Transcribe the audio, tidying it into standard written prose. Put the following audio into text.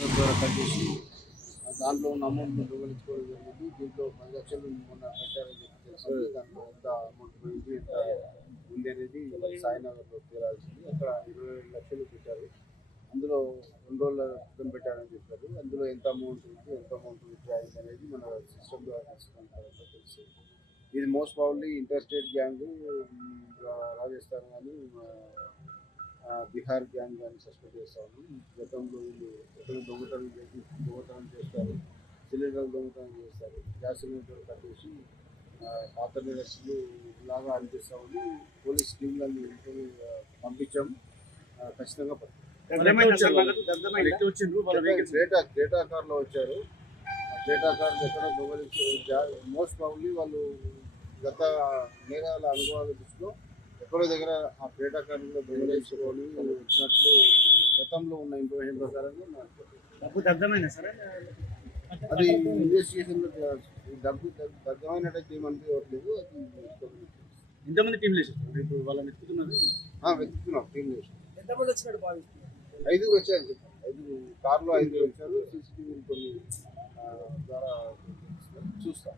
ద్వారా కట్ చేసి దాంట్లో ఉన్న అమౌంట్ దొంగలించుకోవడం జరిగింది. దీంట్లో 10 లక్షలు మొన్న పెట్టారని చెప్పి తెలిసింది. దాంట్లో ఎంత అమౌంట్ పోయింది, ఎంత ఉంది అనేది సాయినగర్లో తేలాల్సింది. అక్కడ 20 లక్షలు పెట్టారు. అందులో 2 రోజుల క్రితం పెట్టారని చెప్పారు. అందులో ఎంత అమౌంట్ ఉంది, ఎంత అమౌంట్ విత్డ్రా అయింది అనేది మన సిస్టమ్ ద్వారా తెలుస్తుంది. ఇది most probably inter state gang, Rajasthan కానీ బీహార్ గ్యాంగ్ కానీ సస్పెక్ట్ చేస్తాము. గతంలో వీళ్ళు ఎక్కడ దొంగతనం చేస్తారు, సిలిండర్ దొంగతనం చేస్తారు, గ్యాస్ సిలిండర్ కట్టేసి పాత నిరస్తులు లాగా అనిపిస్తా ఉంది. పోలీస్ టీంలను పంపించాం. ఖచ్చితంగా క్రేటా కార్లో వచ్చారు. క్రేటా కార్లు ఎక్కడ దొంగలించి మోస్ట్ ప్రాబబ్లీ వాళ్ళు గత నేరాల అనుభవాల దృష్టిలో ఎక్కడో దగ్గర ఆ క్రేటా కార్లు దొంగలించుకొని వచ్చినట్లు గతంలో ఉన్న ఇన్ఫర్మేషన్ ప్రకారంగా అది ఇన్వెస్టిగేషన్లో డబ్బు దగ్ధమైనట్టయితే ఏమనిపించట్లేదు. అది ఎంతమంది టీం వేసారు ఇప్పుడు వాళ్ళని వెతుకుతున్నాం. టీం వేసాం. ఎంతమంది వచ్చినట్టు భావిస్తున్నారు? 5 వచ్చారు. 5 కార్లో 5 వచ్చారు. సీసీటీవీ కొన్ని ద్వారా చూస్తాం.